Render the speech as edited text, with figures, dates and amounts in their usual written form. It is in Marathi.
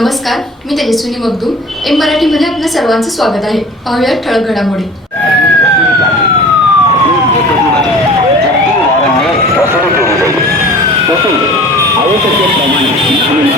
नमस्कार, मी तेजस्विनी मगदूम. एम मराठीमध्ये आपल्या सर्वांचं स्वागत आहे. पाहूया ठळक घडामोडी. आवश्यकतेप्रमाणे